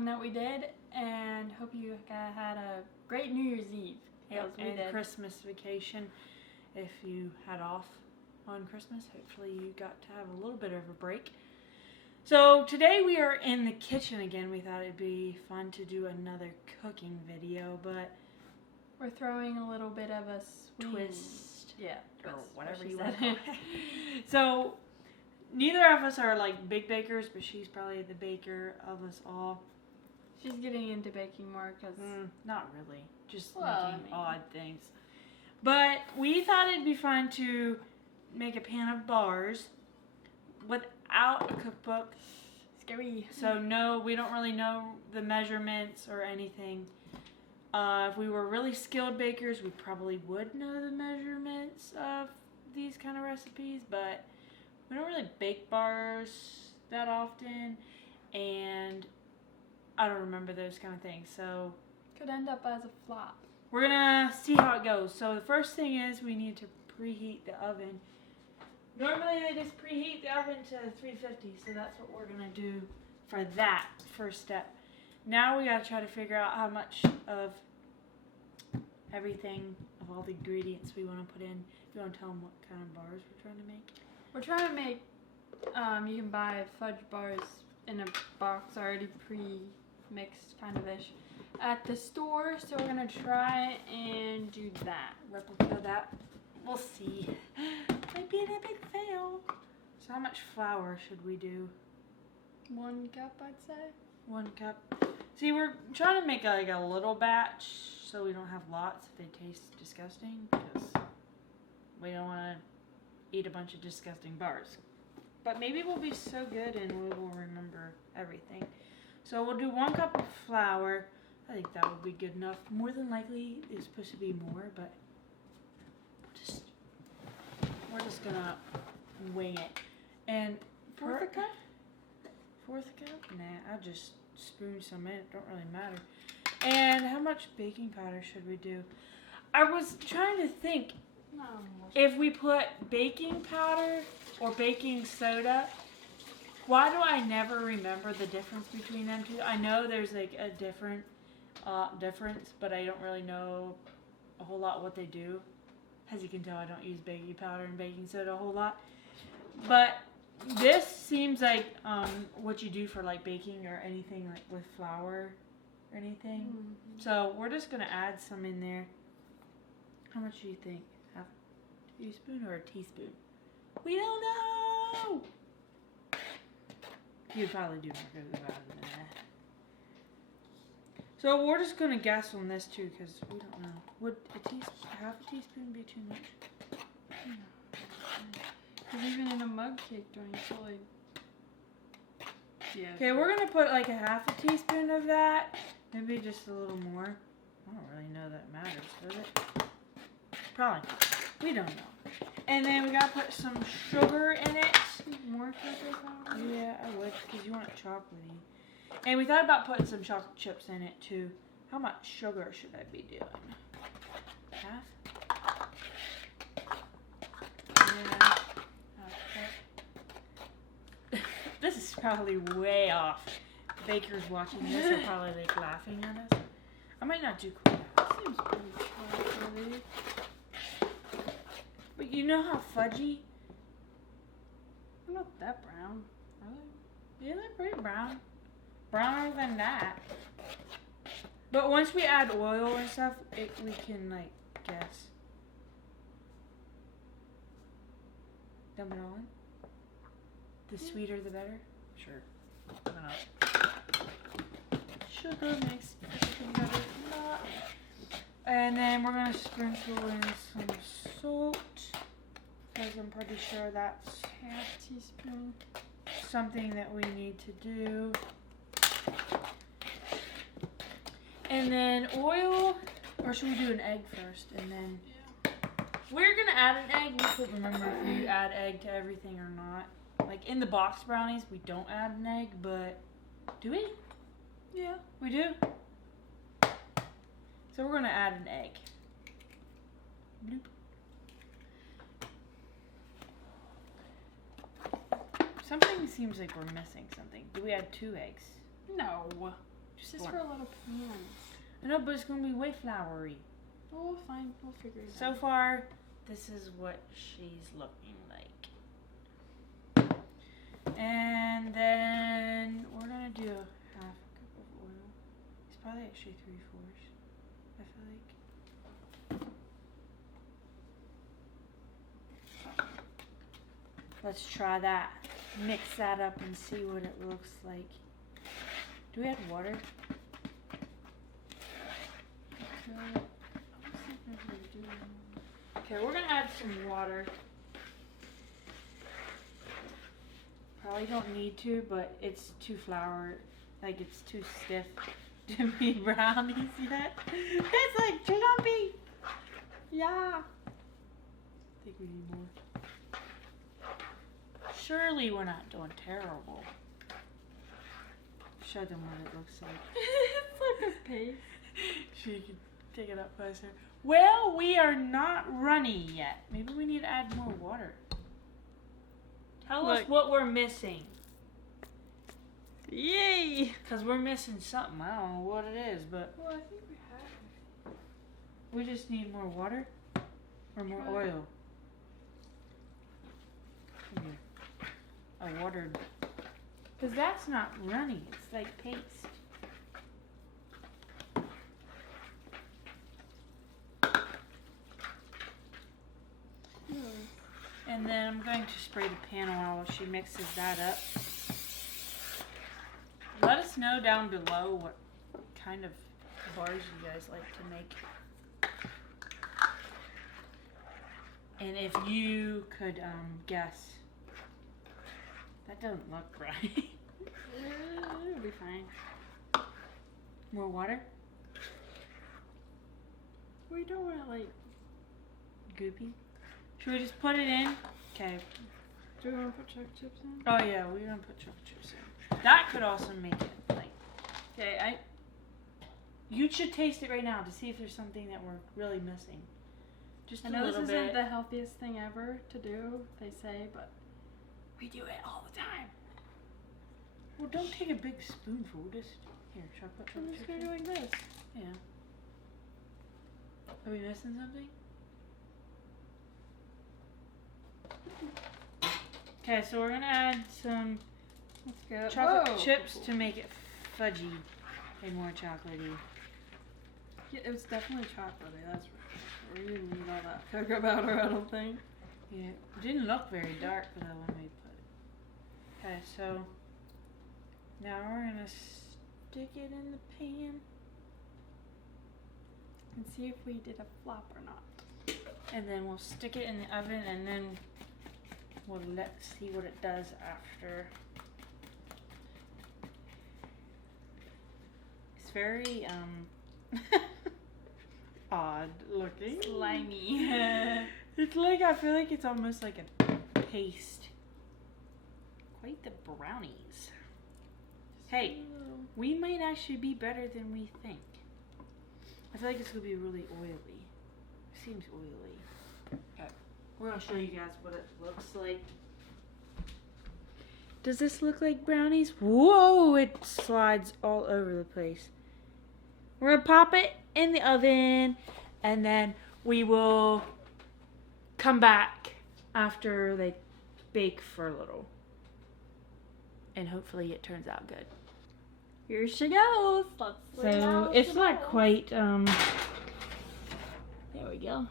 one that we did, and hope you had a great New Year's Eve. Yep, and Christmas vacation. If you had off on Christmas, hopefully you got to have a little bit of a break. So today we are in the kitchen again. We thought it'd be fun to do another cooking video, but we're throwing a little bit of a twist, or whatever you said. want. So neither of us are like big bakers, but she's probably the baker of us all. She's getting into baking more because not really, just making odd things. But we thought it'd be fun to make a pan of bars without a cookbook. Scary. So no, we don't really know the measurements or anything. If we were really skilled bakers, we probably would know the measurements of these kind of recipes, but we don't really bake bars that often, and I don't remember those kind of things, so could end up as a flop. We're gonna see how it goes. So the first thing is we need to preheat the oven. Normally they just preheat the oven to 350, so that's what we're gonna do for that first step. Now we gotta try to figure out how much of everything, of all the ingredients we want to put in. You want to tell them what kind of bars we're trying to make? We're trying to make, you can buy fudge bars in a box already pre-mixed kind of ish at the store. So we're going to try and do that. Replica that. We'll see. Might be an epic fail. So how much flour should we do? 1 cup, I'd say. 1 cup. See, we're trying to make like a little batch so we don't have lots if they taste disgusting, because we don't want to eat a bunch of disgusting bars. But maybe we'll be so good and we will remember everything. So we'll do 1 cup of flour. I think that would be good enough. More than likely it's supposed to be more, but we're just gonna wing it. And 1/4 cup? 1/4 cup? Nah, I'll just spoon some in. It don't really matter. And how much baking powder should we do? I was trying to think if we put baking powder or baking soda. Why do I never remember the difference between them two? I know there's like a difference, but I don't really know a whole lot what they do. As you can tell, I don't use baking powder and baking soda a whole lot. But this seems like what you do for like baking or anything like with flour or anything. Mm-hmm. So we're just going to add some in there. How much do you think? Half a teaspoon or a teaspoon? We don't know! You'd probably do more good about it than that. So we're just going to guess on this too, because we don't know. Would half a teaspoon be too much? Because even in a mug cake, don't you feel like... Yeah. Okay, we're going to put like a half a teaspoon of that. Maybe just a little more. I don't really know that matters, does it? Probably not. We don't know. And then we got to put some sugar in it. More sugar probably? Yeah, I would, because you want it chocolatey. And we thought about putting some chocolate chips in it too. How much sugar should I be doing? Half? Yeah. This is probably way off. Bakers watching this are probably like laughing at us. I might not do quite that. Seems pretty chocolatey. But you know how fudgy? They're not that brown, are they? Yeah, they're pretty brown. Browner than that. But once we add oil and stuff, we can like guess. Dump it all in. The sweeter the better. Sure. Sugar makes everything better. And then we're gonna sprinkle in some salt, because I'm pretty sure that's half teaspoon. Something that we need to do. And then oil, or should we do an egg first and then? Yeah. We're gonna add an egg. We couldn't remember if we add egg to everything or not. Like in the box brownies, we don't add an egg, but do we? Yeah, we do. So we're gonna add an egg. Bloop. Something seems like we're missing something. Do we add 2 eggs? No. This is for little pans. I know, but it's gonna be way floury. Oh, we'll find. We'll figure it out. So far, this is what she's looking like. And then we're gonna do a half a cup of oil. It's probably actually 3/4. I feel like. Let's try that. Mix that up and see what it looks like. Do we add water? Okay, we're gonna add some water. Probably don't need to, but it's too flour, like it's too stiff to be brownies yet. It's like jumpy. Yeah. I think we need more. Surely we're not doing terrible. Show them what it looks like. It's like a paste. She can take it up closer. Well, we are not runny yet. Maybe we need to add more water. Tell us what we're missing. Yay! Because we're missing something. I don't know what it is, but Well, I think we have. we just need more water or more oil. Here. I watered. Because that's not runny. It's like paste. And then I'm going to spray the pan while she mixes that up. Let us know down below what kind of bars you guys like to make. And if you could guess. That doesn't look right. It'll be fine. More water? We don't want it like Goopy? Should we just put it in? Okay. Do we want to put chocolate chips in? Oh yeah, we're gonna put chocolate chips in. That could also make it like. Okay, You should taste it right now to see if there's something that we're really missing. Just I a know little this bit. isn't the healthiest thing ever to do, they say, but we do it all the time. Well, don't take a big spoonful. Just here, chocolate I'm chips. just gonna do like this. Yeah. Are we missing something? Okay, so we're gonna add some Let's go. chocolate chips to make it fudgy and more chocolatey. Yeah, it was definitely chocolatey. That's for sure. We didn't need all that cocoa powder, I don't think. Yeah, it didn't look very dark though when we put it. Okay, so now we're gonna stick it in the pan. And see if we did a flop or not. And then we'll stick it in the oven and then we'll see what it does after. It's very odd looking. Slimy. It's like, I feel like it's almost like a paste. Quite the brownies. Hey, we might actually be better than we think. I feel like it's gonna be really oily. It seems oily. Okay. We're gonna show you guys what it looks like. Does this look like brownies? Whoa, it slides all over the place. We're gonna pop it in the oven and then we will come back after they bake for a little. And hopefully it turns out good. Here she goes. Let's see So how it's she not goes. quite, there we go.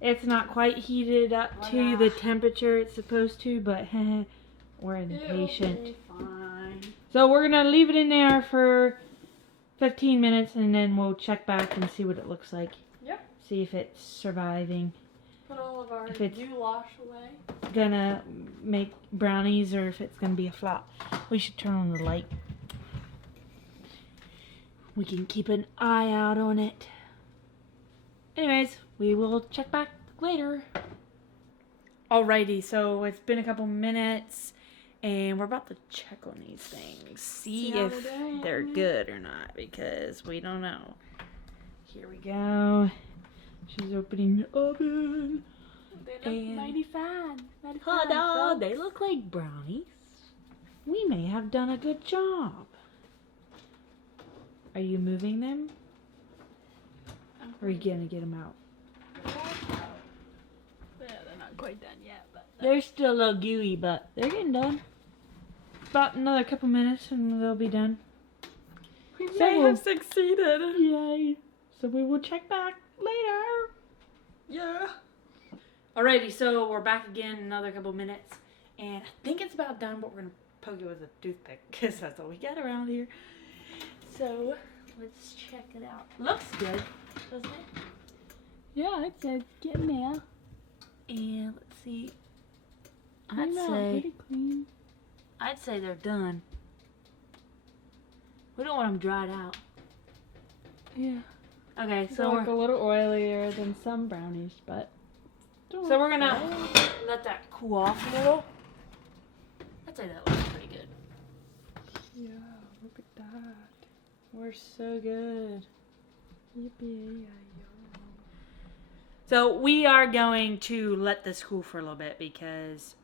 It's not quite heated up to the temperature it's supposed to, but we're impatient. It'll be fine. So we're gonna leave it in there for 15 minutes and then we'll check back and see what it looks like. Yep. See if it's surviving. Put all of our If it's- goulash away. Gonna make brownies or if it's gonna be a flop. We should turn on the light. We can keep an eye out on it. Anyways, we will check back later. Alrighty, so it's been a couple minutes and we're about to check on these things. See how if they're doing. they're good or not because we don't know. Here we go. She's opening the oven. They look And- mighty fine. Mighty Ta-da! fine, They look like brownies. We may have done a good job. Are you moving them? Or are you gonna get them out? Yeah, they're not quite done yet, but They're still a little gooey, but they're getting done. About another couple minutes and they'll be done. we So may have succeeded. Yay. So we will check back later. Yeah. Alrighty, so we're back again in another couple minutes. And I think it's about done, but we're going to poke it with a toothpick because that's all we got around here. So let's check it out. Looks good, doesn't it? Yeah, it's getting there. And let's see. Pretty clean. I'd say they're done. We don't want them dried out. Yeah. Okay, So so like a little oilier than some brownies, but. we're gonna let that cool off a little. I'd say that looks pretty good. Yeah, look at that. We're so good. Yippee. So we are going to let this cool for a little bit because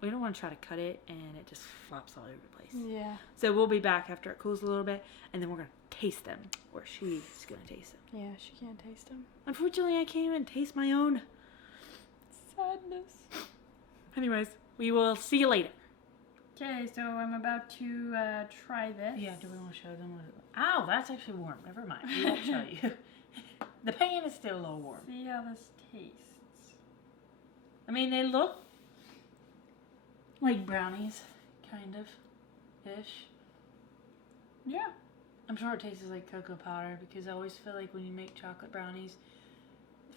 we don't want to try to cut it and it just flops all over the place. Yeah. So we'll be back after it cools a little bit and then we're going to taste them. Or she's going to taste them. Yeah, she can't taste them. Unfortunately, I can't even taste my own. Sadness. Anyways, we will see you later. Okay, so I'm about to try this. Yeah, do we want to show them what it looks like? Ow, that's actually warm. Never mind. We won't show you. The pan is still a little warm. See how this tastes. I mean, they look like brownies, kind of, ish. Yeah. I'm sure it tastes like cocoa powder because I always feel like when you make chocolate brownies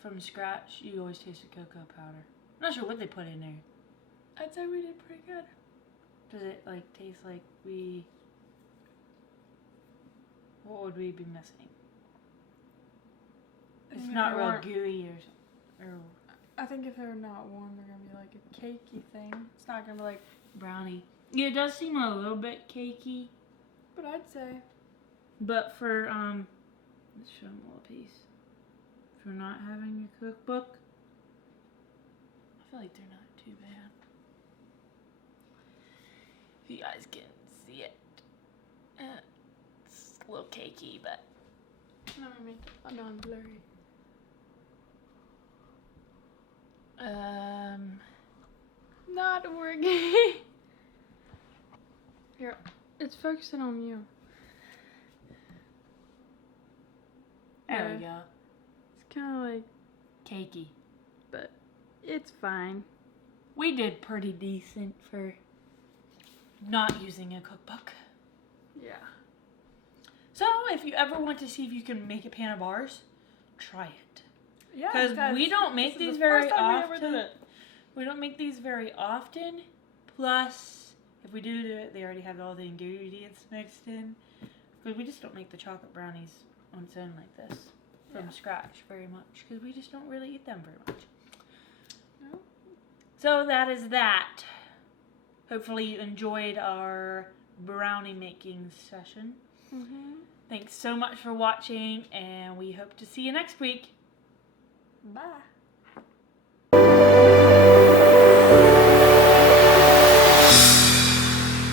from scratch, you always taste the cocoa powder. I'm not sure what they put in there. I'd say we did pretty good. Does it like taste like what would we be missing? It's not real gooey or I think if they're not warm, they're gonna be like a cakey thing. It's not gonna be like brownie. Yeah, it does seem a little bit cakey. But I'd say. But for let's show them a little piece. For not having a cookbook, I feel like they're not too bad. If you guys can see it, it's a little cakey, but No, I mean, I'm blurry. Not working. Here, it's focusing on you. There we go. It's kind of like Cakey. but it's fine. We did pretty decent for not using a cookbook. Yeah. So if you ever want to see if you can make a pan of ours, try it. Yeah. Because we don't make these very often. We don't make these very often. Plus, if we do it, they already have all the ingredients mixed in. Because we just don't make the chocolate brownies on its own like this from scratch very much. Because we just don't really eat them very much. No. So that is that. Hopefully you enjoyed our brownie making session. Mm-hmm. Thanks so much for watching, and we hope to see you next week. Bye.